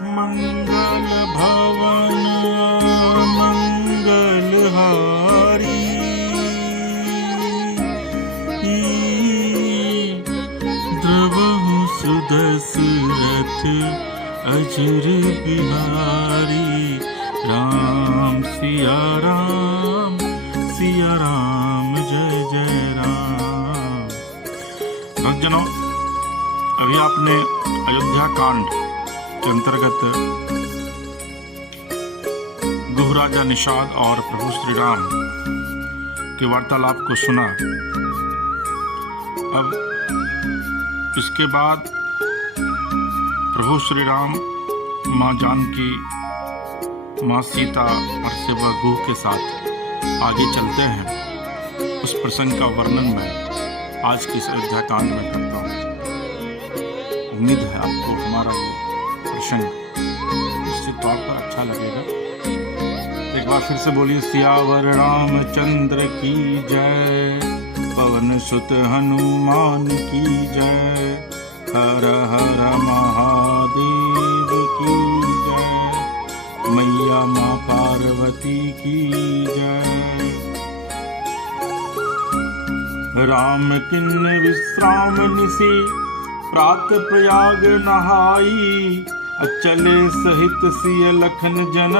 मंगल भवन मंगलहारी, द्रवहु सुदशरथ अजर बिहारी। राम सिया राम जय जय राम। भक्तजनों, अभी आपने अयोध्या कांड के अंतर्गत गुहराजा निषाद और प्रभु श्री राम के वार्तालाप को सुना। अब इसके बाद प्रभु श्री राम, माँ जानकी, माँ सीता और सेवक गुह के साथ आगे चलते हैं। उस प्रसंग का वर्णन मैं आज की इस अयोध्या कांड में करता हूँ। उम्मीद है आपको हमारा ये प्रसंग निश्चित तौर पर अच्छा लगेगा। एक बार फिर से बोलिए, सियावर रामचंद्र की जय, पवन सुत हनुमान की जय, हर हर महादेव की जय, मैया माँ पार्वती की जय। राम किन्न विश्राम निशि, प्रात प्रयाग नहाई, अचले सहित सिय लखन जन,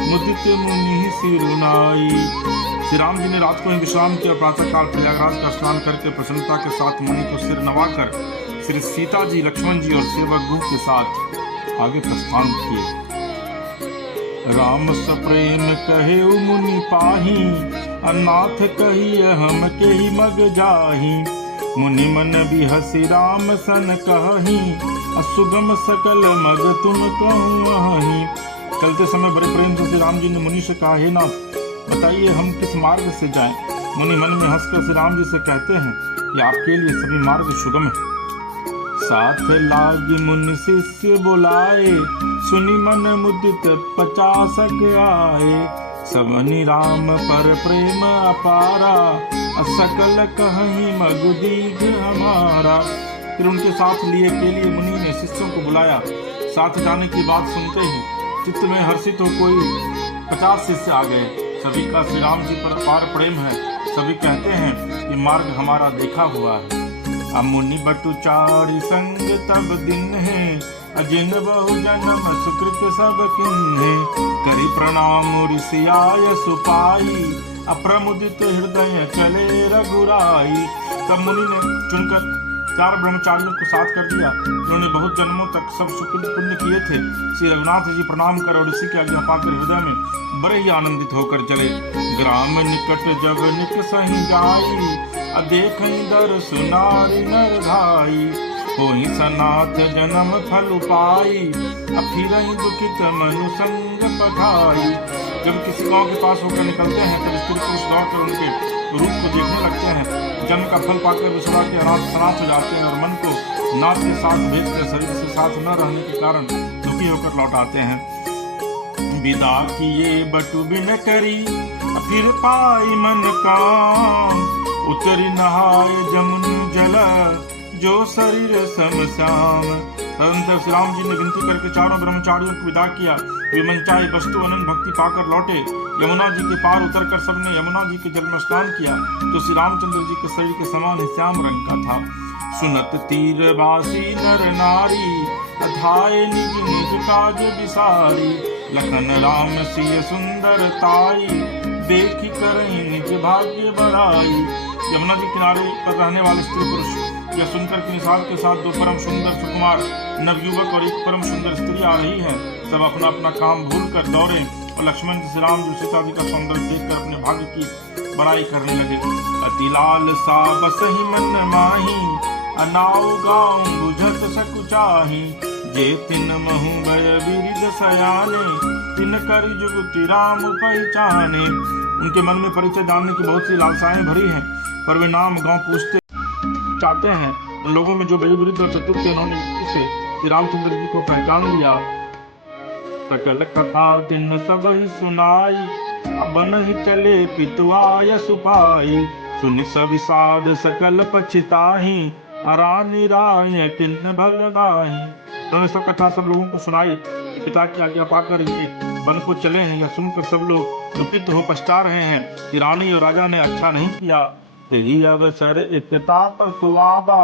मुदित मुनि सिरुनाई। श्री राम जी ने रात को ही विश्राम किया। प्रातःकाल प्रयागराज का स्नान करके प्रसन्नता के साथ मुनि को सिर नवाकर श्री सीता जी, लक्ष्मण जी और सेवक गुह के साथ आगे प्रस्थान किए। राम सप्रेम कहे मुनि पाही, अनाथ कही हम के ही मग जाही, मुनि मन भी हसी राम सन कही, असुगम सकल मग तुम कहूँ। चलते समय बड़े प्रेम से श्री राम जी ने मुनि से कहा, हे नाथ, बताइए हम किस मार्ग से जाएं। मुनि मन में हंसकर श्री राम जी से कहते हैं कि आपके लिए सभी मार्ग सुगम है। साथ लागी मुनि शिष्य बुलाए, सुनि मन मुदित 50 आए, सबनि राम पर प्रेम अपारा, असकल कहीं मग दीघ हमारा। फिर उनके साथ लिए के लिए मुनि ने शिष्यों को बुलाया। साथ जाने की बात सुनते ही चित्त में हर्षित हो कोई 50 शिष्य आ गए। सभी का श्री राम जी पर अपार प्रेम है। सभी कहते हैं कि मार्ग हमारा देखा हुआ है। मुनि बटुचारी संग तब दिन है, अजिन बहु जन्म सुकृत सब किन्हे, करी प्रणाम ऋषियाय सुपाई, अप्रमुदित हृदय चले रघुराई। तब मुनि ने चुनकर 4 ब्रह्मचारियों को साथ कर दिया। उन्होंने बहुत जन्मों तक सब सुकृत पुण्य किए थे। श्री रघुनाथ जी प्रणाम कर और ऋषि की आज्ञा पाकर हृदय में बड़े ही आनंदित होकर चले। ग्राम निकट जब निक सही जाई, अदेखई दर सुनारी नर धाई, होई सनाथ जन्म फल पाई, अफिरहि दुखित मनु संग पठाई। जब किसी गांव के पास होकर निकलते हैं तब स्त्री पुरुष दौड़कर उनके रूप को देखने लगते हैं। जन्म का फल पाकर विश्वनाथ के अनाथ सनाथ हो जाते हैं और मन को नाथ के साथ भेजकर शरीर से साथ न रहने के कारण दुखी होकर लौट आते हैं। विदा किए बटु बिन करी, फिर पाई मन काम, उतरी नहाए जमुन जल, जो शरीर सम श्याम। तदंतर श्री राम जी ने विनती करके 4 ब्रह्मचारियों को विदा किया। वे मनचाहे वस्तु अनंत भक्ति पाकर लौटे। यमुना जी के पार उतरकर सबने यमुना जी के जल में स्नान किया, जो श्री रामचंद्र जी के शरीर के समान श्याम रंग का था। सुनत तीरवासी नर नारी, अधाये निज निज काज विसारी, लखन राम सिय सुंदर ताई, देखी करहि निज भाग्य बढ़ाई। यमुना जी किनारे पर रहने वाले स्त्री पुरुष यह सुनकर कि निषाद के साथ 2 परम सुंदर सुकुमार नवयुवक और एक परम सुंदर स्त्री आ रही है, सब अपना अपना काम भूलकर दौड़े और लक्ष्मण जी, श्री राम जी, सीता जी का सौंदर्य देखकर अपने भाग्य की बड़ाई करने लगे। अति लाल सा बसहि मन माही, अनाउ गाँव बुझत सकुचाही, जे तिन महु भय विरिध सयाने, तिन करि जुगति राम पहचाने। उनके मन में परिचय जानने की बहुत सी लालसाएं भरी हैं, पर वे नाम गांव पूछते चाहते हैं। उन लोगों में जो विरुद्ध और चतुर थे, उन्होंने इसे श्री रामचंद्र जी को पहचान लिया। सकल कथा दिन सब ही सुनाई, बन ही चले पितुआय सुपाई, सुनि सब साध सकल पछताही, रानी राय किन्न भल गाही। उन्होंने सब कथा सब लोगों को सुनाई। पिता की आज्ञा पाकर ये वन को चले हैं। यह सुनकर सब लोग दुखित हो पछता रहे हैं कि रानी और राजा ने अच्छा नहीं किया। तेरी अवसर इकताप सुहावा,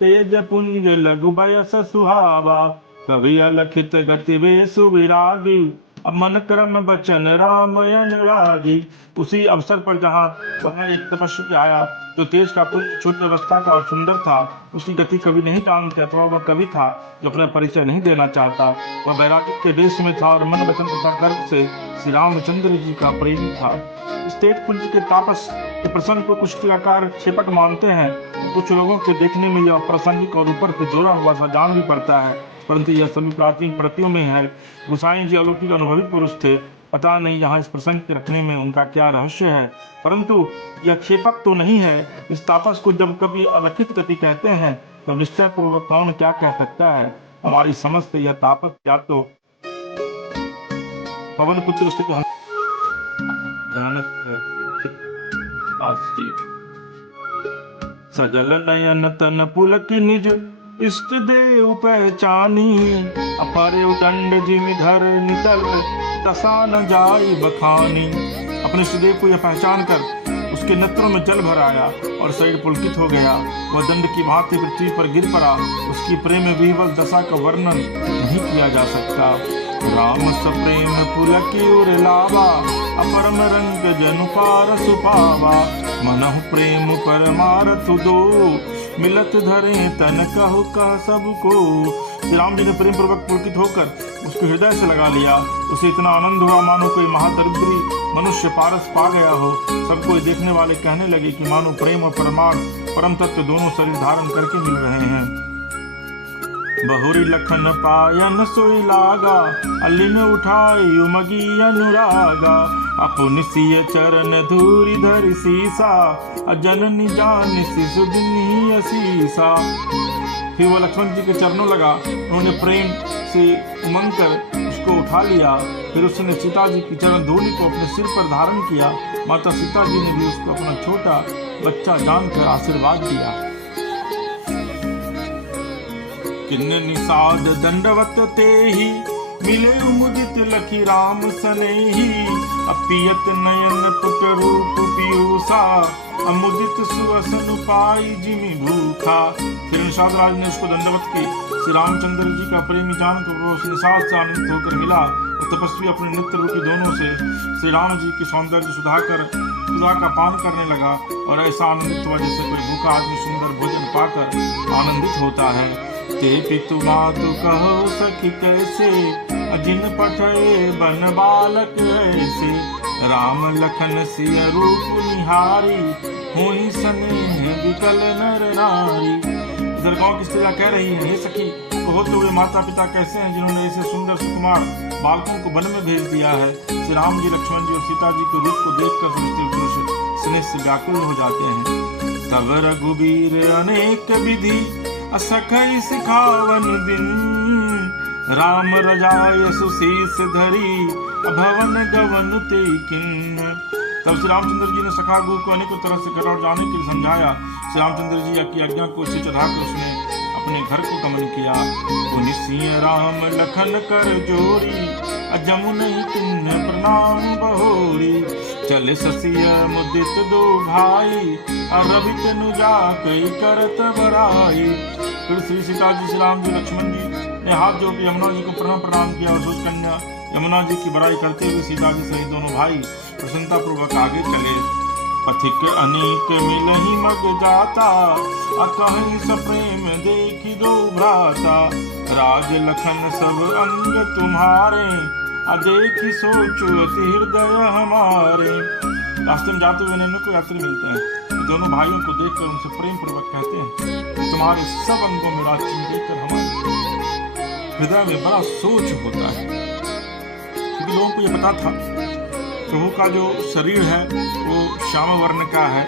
तेज पुंज लघु बयस सुहावा, कवि अलखित गति बेसु विरागी, अब मन क्रम बचन राम अनुरागी। उसी अवसर पर जहाँ वह एक तपस्वी आया जो तेज का पुंज, छोटी अवस्था का और सुंदर था, उसकी गति कभी नहीं जानते अथवा वह कवि था जो अपना परिचय नहीं देना चाहता। वह वैराग्य के देश में था और मन वचन तथा गर्व से श्री रामचंद्र जी का प्रेमी था। इस तेज पुंज के तापस के प्रसंग को कुछ टीकाकार क्षेपक मानते हैं। कुछ लोगों के देखने में यह प्रासंगिक और ऊपर से जोड़ा हुआ सा जान भी पड़ता है, परंतु यह सभी प्राचीन प्रतियों में है। गोसाई जी अलौकिक अनुभवी पुरुष थे। पता नहीं यहाँ इस प्रसंग के रखने में उनका क्या रहस्य है, परंतु यह क्षेपक तो नहीं है। इस तापस को जब कभी अलखित गति कहते हैं तब निश्चय पूर्वक कौन क्या कह सकता है। हमारी समझ से यह तापस या तो पवन पुत्र से सजल नयन तन पुलक निज इष्ट देव पहचानी, अपर दंड जिमिधर नितल दशा न जाई बखानी। अपने इष्ट देव को यह पहचान कर उसके नेत्रों में जल भर आया और शरीर पुलकित हो गया। वह दंड की भांति पृथ्वी पर गिर पड़ा। उसकी प्रेम विह्वल दशा का वर्णन नहीं किया जा सकता। राम सप्रेम पुलकी उर लावा, अपरम रंग जनु पार सुपावा, मनहु प्रेम परमारथ दो, मिलत धरे तन कहु कह सबको। श्री राम जी ने प्रेम पूर्वक पुलकित होकर उसको हृदय से लगा लिया। उसे इतना आनंद हुआ मानो कोई महादरिद्री मनुष्य पारस पा गया हो। सबको देखने वाले कहने लगे कि मानो प्रेम और परम तत्व दोनों शरीर धारण करके मिल रहे हैं। बहुरी लखन पायन सोई लागा, अलिन उठाई उमगी अनुरागा, अपुन सिय चरण धूरी धरि सीसा, अजननी जान शिशु दिन असीसा। फिर वो लक्ष्मण जी के चरणों लगा। उन्होंने प्रेम से उमंग कर उसको उठा लिया। फिर उसने सीता जी की चरण धूलि को अपने सिर पर धारण किया। माता सीता जी ने भी उसको अपना छोटा बच्चा जानकर आशीर्वाद दिया। किन्न निषाद दंडवत तेहि, मिले मुदित लखी राम सनेही, अपियत नयन पुट रूप पीयूषा, अमुदित सुअसन पाई जिमि भूखा। फिर निषाद राज ने उसको दंडवत की श्री रामचंद्र जी का प्रेमी जानकर वो उस निषाद से आनंदित होकर मिला। और तपस्वी अपने नित्य रूपी दोनों से श्री राम जी की सौंदर्य सुधा का पान करने लगा और ऐसा आनंदित हुआ जैसे कोई भूखा आदमी सुंदर भोजन पाकर आनंदित होता है। ते पितु मातु कहो सखी कैसे, जिन पठे बन बालक ऐसे, राम लखन सिय रूप निहारी, हुई स्नेह विकल नर नारी। इधर गांव की स्त्रियां कह रही है, हे सखी कहो तो वे माता पिता कैसे हैं जिन्होंने ऐसे सुंदर सुकुमार बालकों को वन में भेज दिया है। श्री राम जी, लक्ष्मण जी और सीता जी के रूप को देखकर समझते पुरुष स्नेह से व्याकुल हो जाते हैं। तब रघुबीर अनेक विधि, असखई सिखावन दिन, राम रजाय सुशीस धरी, भवन गवन ते किन। तब श्री रामचंद्र जी ने सखा गु को अनेकों तरह से घर और जाने के लिए समझाया। श्री रामचंद्र जी की आज्ञा को उसे चढ़ाकर उसने अपने घर को गमन किया। सिंह राम लखन कर जोरी, जमुन किन्न प्रणाम बहोरी, चले ससिय मुदित दो भाई, रवि तनु जा कई करत बराई। फिर श्री सीता जी, श्री राम जी, लक्ष्मण जी ने हाथ जोड़ के यमुना जी को प्रणाम किया और उस कन्या यमुना जी की बड़ाई करते हुए सीता जी सहित दोनों भाई प्रसन्नता पूर्वक आगे चले। पथिक अनेक मिलहि मग जाता, अकहि सप्रेम देखि दो भ्राता, राज लखन सब अंग तुम्हारे, अदेखि सोचु अति हृदय हमारे। रास्ते में जाते हुए अनेकों यात्री मिलते हैं। दोनों भाइयों को देखकर उनसे प्रेम पूर्वक कहते हैं, तुम्हारे सब अंगों में राज चिन्ह देखकर हमारे हृदय में बड़ा सोच होता है। क्योंकि लोगों को यह पता था प्रभु का जो शरीर है वो श्याम वर्ण का है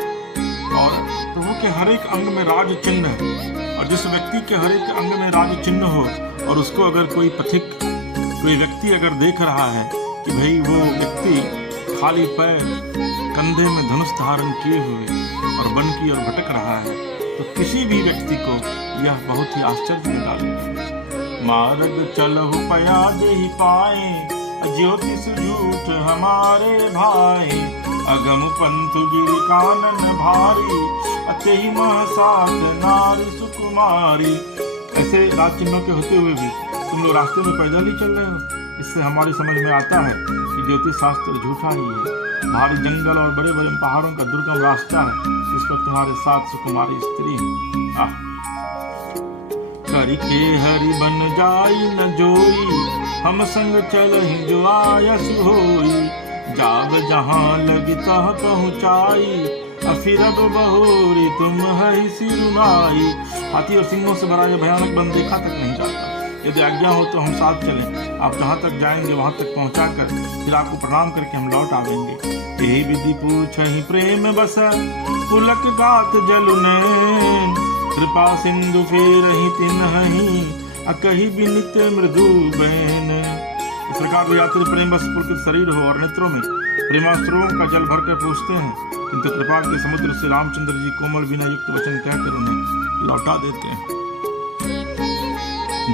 और प्रभु के हर एक अंग में राज चिन्ह है। और जिस व्यक्ति के हर एक अंग में राज चिन्ह हो और उसको अगर कोई पथिक, कोई व्यक्ति अगर देख रहा है कि भाई वो व्यक्ति खाली पैर कंधे में धनुष धारण किए हुए और वन की ओर भटक रहा है, तो किसी भी व्यक्ति को यह बहुत ही आश्चर्य में डालेगा। मार्ग चलहु पया देहि पाए, ज्योतिष झूठ हमारे भाई। अगम पंथ गिरि कानन भारी, अतेहि महसात नारी सुकुमारी। ऐसे राज चिन्हों के होते हुए भी तुम लोग रास्ते में पैदल ही चल रहे हो। इससे हमारी समझ में आता है कि ज्योतिष शास्त्र झूठा ही है। भारी जंगल और बड़े बड़े पहाड़ों का दुर्गम रास्ता है, इस पर तुम्हारे साथ सुकुमारी स्त्री है। करके हरि बन जाई न जोई, हम संग चलहि जो आयस होई। जाग जहाँ लगी तह पहुँचाई, अफिरब बहोरी तुम है सिरुनाई। हाथी और सिंहों से भरा यह भयानक वन देखा तक नहीं जाता। यदि आज्ञा हो तो हम साथ चलें, आप जहाँ तक जाएंगे वहाँ तक पहुँचाकर फिर आपको प्रणाम करके हम लौट आवेंगे। यही विधि पूछहि प्रेम बस, पुलक गात जलुनैन। कृपा सिंधु फेरहि तिन्हहि, अकहि बिनित मृदु बैन। इस प्रकार यात्री प्रेम बस पुलकित शरीर हो और नेत्रों में प्रेमास्त्रों का जल भर कर पूछते हैं, किंतु कृपा के समुद्र से रामचंद्र जी कोमल बिना युक्त वचन कहकर उन्हें लौटा देते हैं।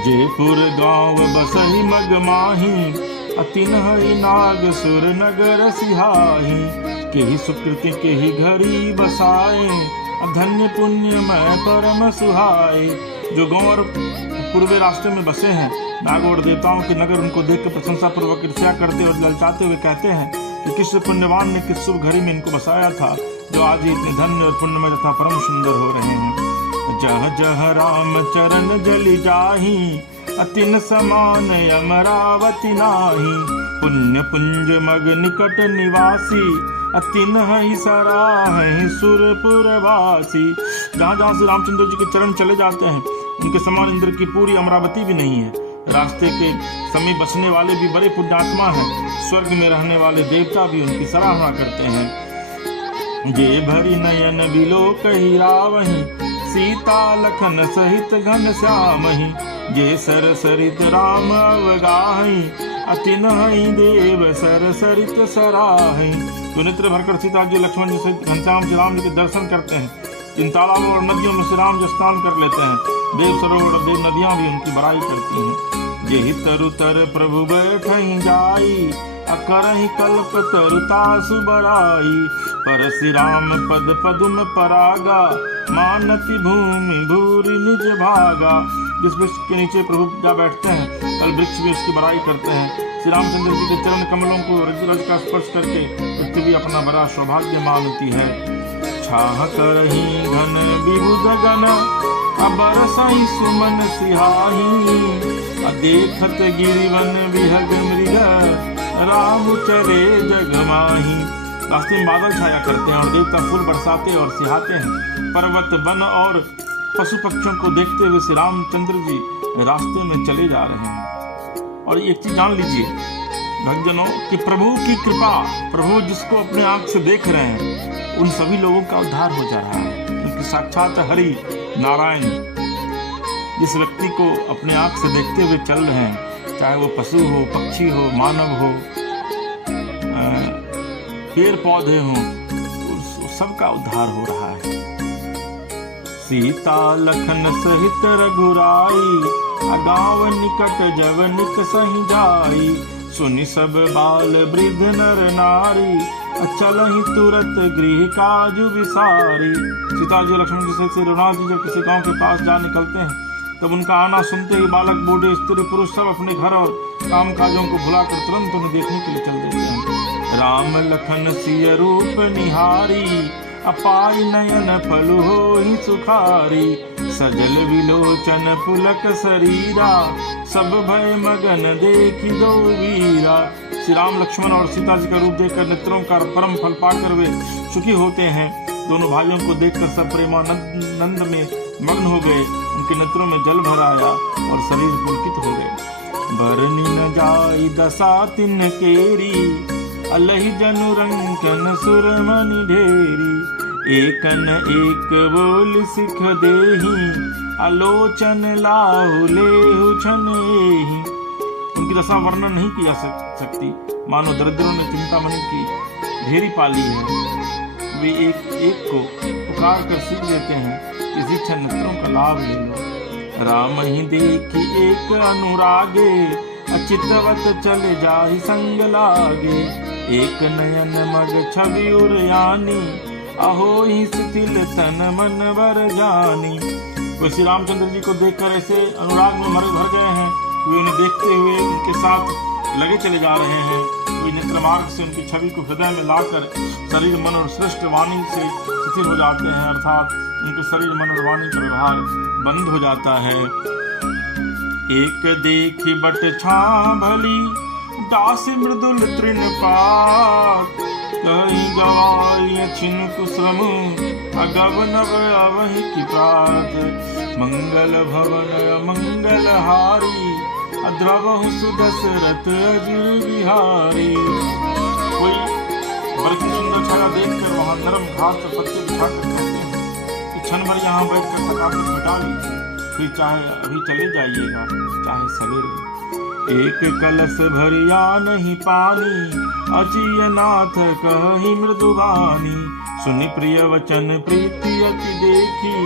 जयपुर गांव बसहि मग माही, अतिनहि नाग सुर नगर सिहाही। केहि सुकृति केहि घरी बसाए, धन्य पुण्य मैं परम सुहाए। जो गांव और पूर्वे रास्ते में बसे हैं, नाग और देवताओं के नगर उनको देख कर प्रशंसा पूर्वक ईर्ष्या करते और ललचाते हुए कहते हैं कि किस पुण्यवान ने किस शुभ घड़ी में इनको बसाया था, जो आज ही इतने धन्य और पुण्यमय तथा परम सुंदर हो रहे हैं। जह जह राम चरण जलि जाहि, अतिन समान अमरावती नाही। पुण्य पुंज मग निकट निवासी, अतिन ही सराहि सुरपुर वासी। जहाँ जहाँ से रामचंद्र जी के चरण चले जाते हैं, उनके समान इंद्र की पूरी अमरावती भी नहीं है। रास्ते के समीप बसने वाले भी बड़े पुण्यात्मा हैं। स्वर्ग में रहने वाले देवता भी उनकी सराहना करते हैं। जे भरी नयन बिलोकहि रावहि, सीता लखन सहित घन श्यामहि। जे सर सरित राम अवगाहि, अतिनहि देव सर सरित सराहि। जो नेत्र भरकर सीता जी लक्ष्मण जी सहित घनश्याम जी राम जी के दर्शन करते हैं, इन तालाबों और नदियों में श्री राम जी स्नान कर लेते हैं। देव सरोवर और देव नदियां भी उनकी बड़ाई करती हैं। जेहि तरु तर प्रभु बैठहि जाई, अकरहि कल्प तरुतासु बड़ाई। परसि राम पद पदुम परागा, मानति भूमि भूरि निज भागा। जिस वृक्ष के नीचे प्रभु जा बैठते हैं, कल वृक्ष भी उसकी बड़ाई करते हैं। श्री रामचंद्र जी के चरण कमलों को रज रज का स्पर्श करके पृथ्वी अपना बड़ा सौभाग्य मानती है। छाह करहि घन विबुध गण, अबरसहि सुमन सिहाही। देखत गिरिवन विहग मृग, राम चले जग माही। रास्ते में बादल छाया करते हैं और देवता फूल बरसाते और सिहाते हैं। पर्वत वन और पशु पक्षियों को देखते हुए श्री रामचंद्र जी रास्ते में चले जा रहे हैं। और एक चीज जान लीजिए भक्तजनों कि प्रभु की कृपा, प्रभु जिसको अपने आंख से देख रहे हैं, उन सभी लोगों का उद्धार हो जा रहा है। क्योंकि साक्षात हरि नारायण जिस व्यक्ति को अपने आंख से देखते हुए चल रहे हैं, चाहे वो पशु हो, पक्षी हो, मानव हो, पेड़ पौधे हों, सबका उद्धार हो रहा है। सीता लखन सहित रघुराई, अगाव निकट जवनिक सहि जाई। सुनि सब बाल वृद्ध नर नारी, चलहि तुरत गृह काज विसारी। सीता जी लक्ष्मण जी से रघुनाथ जी जब किसी गांव के पास जा निकलते हैं, तब उनका आना सुनते ही बालक, बूढ़े, स्त्री, पुरुष सब अपने घर और काम काजों को भुलाकर तुरंत उन्हें देखने के लिए चल देते हैं। राम लखन सिय रूप निहारी, अपाई नयन फलु होहि सुखारी। सजल विलोचन पुलक शरीरा, सब भय मगन देखि दो वीरा। श्री राम लक्ष्मण और सीता जी का रूप देखकर नेत्रों का परम फल पाकर वे सुखी होते हैं। दोनों भाइयों को देखकर सब प्रेमानंद में मग्न हो गए। उनके नेत्रों में जल भर आया और शरीर पुलकित हो गए। बरनी न जाई दशा तिन केरी, अलहि जनु रंकन सुरमणि ढेरी। एकन एक बोल सिख देहि, आलोचन लाहु लेहु छनेहि। उनकी दशा वर्णन नहीं की जा सकती। मानो दरिद्रों ने चिंतामणि की ढेरी पाली है। वे एक एक को पुकार कर सीख देते हैं कि इसी क्षण नेत्रों का लाभ ले लो। राम ही देखी एक अनुरागे, अचितवत चले जाहि संग लागे। एक नयन मग छवि उरयानी, अहो ही शिथिल तन मन वर जानी। तो श्री रामचंद्र जी को देखकर ऐसे अनुराग में भर गए हैं, वे उन्हें देखते हुए उनके साथ लगे चले जा रहे हैं। कोई नेत्र मार्ग से उनकी छवि को हृदय में लाकर शरीर मन और श्रेष्ठ वाणी से शिथिल हो जाते हैं, अर्थात उनके शरीर मन और वाणी का व्यवहार बंद हो जाता है। एक देखी बट छां भली, दासी मृदुल तृणपात। कहीं गवाई छिनुक श्रम, अगव नव अवहि की प्रात। मंगल भवन मंगल हारी, द्रवहु सुदशरथ अजिर बिहारी। कोई बल्कि सुंदर छाया देखकर वहां नरम घास पर पत्ते बिछाकर कहते हैं कि क्षण भर यहाँ बैठकर थकावट मिटा लीजिए, फिर चाहे अभी चले जाइएगा, चाहे सवेरे। एक कलश भरिया नहीं पानी, अचिय नाथ कहि मृदुबानी। सुनि प्रिय वचन प्रीति अति देखी,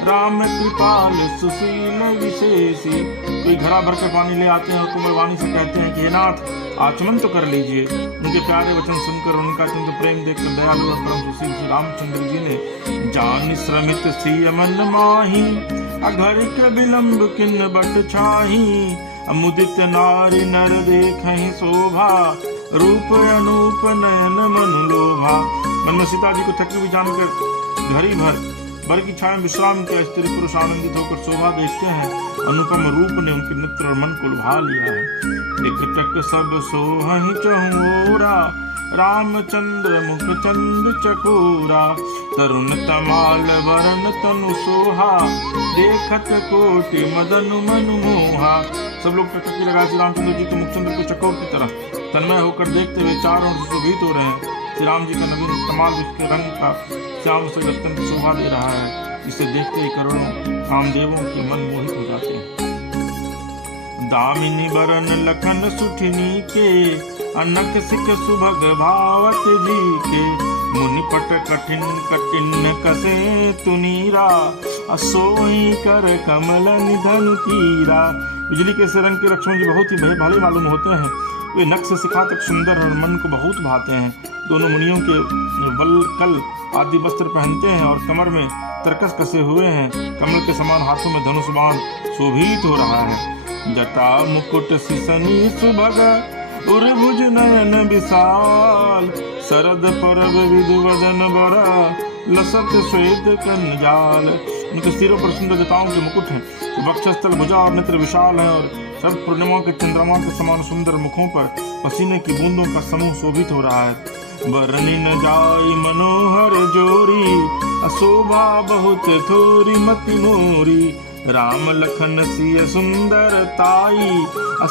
राम कृपाल सुशील विशेषी। कोई घड़ा भर कर पानी ले आते हैं और कोमल वाणी से कहते हैं कि हे नाथ आचमन तो कर लीजिए। उनके प्यारे वचन सुनकर उनका अत्यंत प्रेम देखकर दयालु और परम सुशील श्री रामचंद्र जी ने जान श्रमित सिय मन माही, अघरिक विलंब किन बट छाही। मुदित नारी नर देखहि शोभा, रूप अनूप नयन मनु लोभा। मन में सीता जी को थकी हुई जानकर घड़ी भर बर की छाया विश्राम किया स्त्री पुरुष आनंदित होकर शोभा देखते हैं। अनुपम रूप ने उनके नेत्र और मन को लुभा लिया है। एक टक सब सोहहि चहुरा, रामचंद्र मुख चंद चकोरा। तरुण तमाल वरण तनु सोहा, देखत कोटि मदन मनु मोहा। सब लोग टकटकी लगा श्री रामचंद्र जी के मुखचंद्र को चकोर की तरह तन्मय होकर देखते हुए चारों ओर सुशोभित हो रहे हैं। श्री राम जी का नवीन तमाल उसके रंग का श्याम से अत्यंत शोभा दे रहा है। इसे देखते ही करोड़ों कामदेवों के मन मोहित हो जाते हैं। दामिनी बरन लखन सुठिनी के, अनक सिक सुभग भावत जी के। मुनि पट कठिन कठिन कसे तुनीरा, असोई कर कमल निधन तीरा। बिजली के से रंग के लक्ष्मण जी बहुत ही भले मालूम होते हैं। वे नख से शिखा तक सुंदर और मन को बहुत भाते हैं। दोनों मुनियों के वलकल आदि वस्त्र पहनते हैं और कमर में तरकस कसे हुए हैं। कमल के समान हाथों में धनुष बाण शोभित हो रहा है। जटा मुकुट सिसनी सुभग, उर्भुज नयन विशाल। शरद परब विधु वदन बरा, लसत श्वेत कंजाल। उनके सिरों पर सुंदर जटाओं के मुकुट हैं। वक्षस्थल भुजा और नेत्र विशाल हैं और सब पूर्णिमा के चंद्रमा के समान सुंदर मुखों पर पसीने की बूंदों का समूह शोभित हो रहा है। वर्णि न जाई मनोहर जोरी, अशोभा बहुत थोरी मति मोरी। राम लखन सिय सुंदर ताई,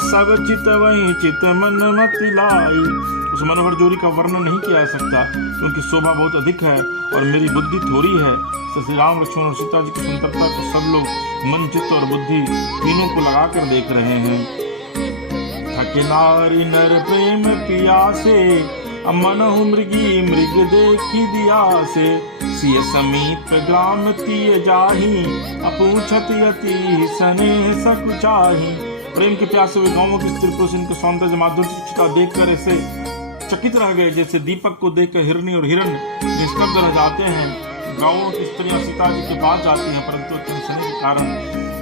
सब चित वही चित मन मति लाई। उस मनोहर जोरी का वर्णन नहीं किया जा सकता क्योंकि शोभा बहुत अधिक है और मेरी बुद्धि थोड़ी है। श्री राम लक्ष्मण और सीता जी की सुंदरता को सब लोग मन चित्त और बुद्धि तीनों को लगाकर देख रहे हैं। थके नारी नर प्रेम पियासे, मनहु मृगी मृग देखी दिया से। सिय समीप ग्राम तिय जाही, अपूछत यति स्नेह सकुचाही। प्रेम के प्यासे हुए गांवों की स्त्री पुरुष इनके सौंदर्य माधुर्य की चिता देखकर ऐसे चकित रह गए जैसे दीपक को देखकर हिरणी और हिरण निस्तब्ध रह जाते हैं। गांवों की स्त्रियां सीता जी के पास जाती हैं परंतु स्नेह के कारण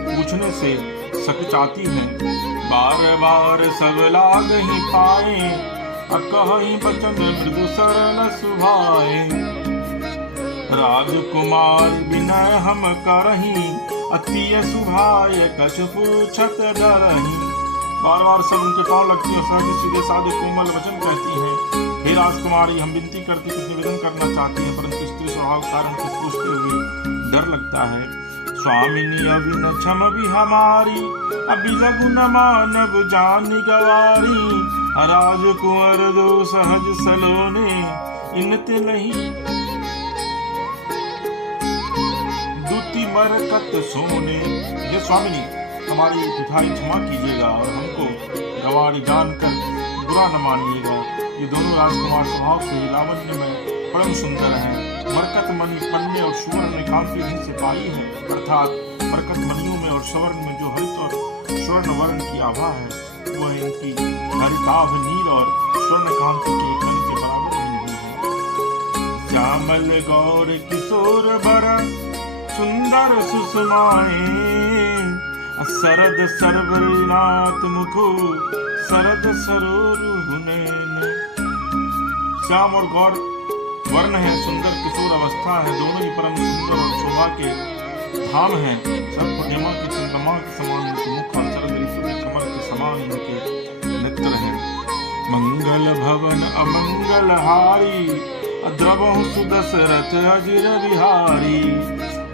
पूछने से सकुचाती हैं। बार बार सब लाग ही पाए, अकहि बचन मृदु सरल सुभाए। राजकुमार विनय हम करही, अति सुभाय कछ पूछत डरही। बार बार सब उनके पांव लगती हैं और सहज सीधे साधे कोमल वचन कहती हैं। हे राजकुमारी, हम विनती करती कुछ निवेदन करना चाहती हैं परंतु स्त्री स्वभाव कारण कुछ पूछते हुए डर लगता है। स्वामिनी अभी न क्षम भी हमारी, अभी लघु न मानव जानी गवारी। राजकुंवर जो सहज सलोने, इनते नहीं दुति मरकत सोने। ये स्वामिनी, हमारी पिठाई क्षमा कीजिएगा और हमको गवारी जानकर बुरा न मानिएगा। ये दोनों राजकुमार स्वभाव से लावण्य में परम सुंदर हैं। मरकत मणि पन्ने और सुवर्ण ने कांति से पाई है, अर्थात मरकत मणियों में और स्वर्ण में जो हरित और स्वर्ण वर्ण की आभा है, वह इनकी हरिताभ नील और स्वर्ण कांति के कण के बराबर नहीं हुई है। श्यामल गौर किशोर बर सुंदर सुषमाएं, शरद सर्वनाथ मुखो शरद सरोरु नैन। श्याम और गौर वर्ण है, सुंदर किशोर अवस्था है, दोनों ही परम सुंदर और शोभा के धाम हैं। सब पूर्णिमा के चंद्रमा के समान इनके मुख और शरद ऋतु के कमल के समान इनके नेत्र हैं। मंगल भवन अमंगल हारी, द्रवहु सुदशरथ अजिर बिहारी।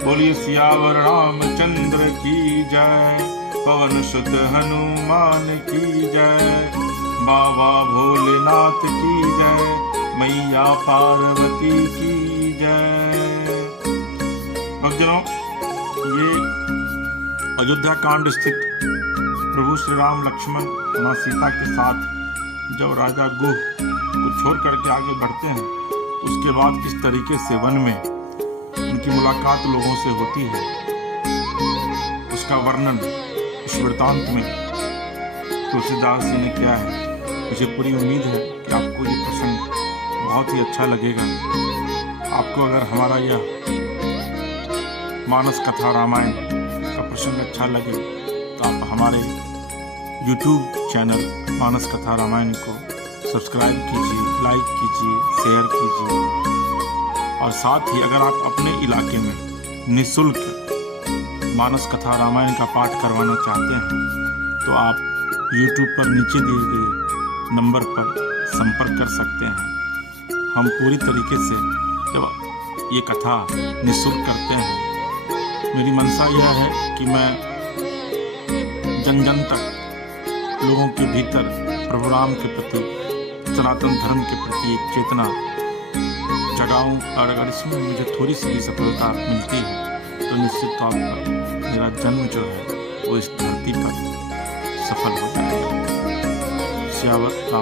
बोलिए सियावर रामचंद्र की जय, पवन सुत हनुमान की जय, बाबा भोलेनाथ की जय, मैया पार्वती की जय। भक्तजनों, ये अयोध्या कांड स्थित प्रभु श्री राम लक्ष्मण माँ सीता के साथ जब राजा गुह को छोड़ करके आगे बढ़ते हैं, तो उसके बाद किस तरीके से वन में उनकी मुलाकात लोगों से होती है, उसका वर्णन इस वृत्तांत में तुलसीदास जी ने किया है। मुझे पूरी उम्मीद है कि आपको ये प्रसंग बहुत ही अच्छा लगेगा। आपको अगर हमारा यह मानस कथा रामायण का प्रसंग अच्छा लगे तो आप हमारे YouTube चैनल मानस कथा रामायण को सब्सक्राइब कीजिए, लाइक कीजिए, शेयर कीजिए। और साथ ही अगर आप अपने इलाके में निःशुल्क मानस कथा रामायण का पाठ करवाना चाहते हैं तो आप YouTube पर नीचे दिए गए नंबर पर संपर्क कर सकते हैं। हम पूरी तरीके से जब ये कथा निःशुल्क करते हैं, मेरी मंशा यह है कि मैं जन जन तक लोगों के भीतर प्रभु राम के प्रति, सनातन धर्म के प्रति एक चेतना जगाऊं। और अगर इसमें मुझे थोड़ी सी भी सफलता मिलती है तो निश्चित तौर पर मेरा जन्म जो है वो इस धरती पर सफल हो जाएगा। श्यावर राम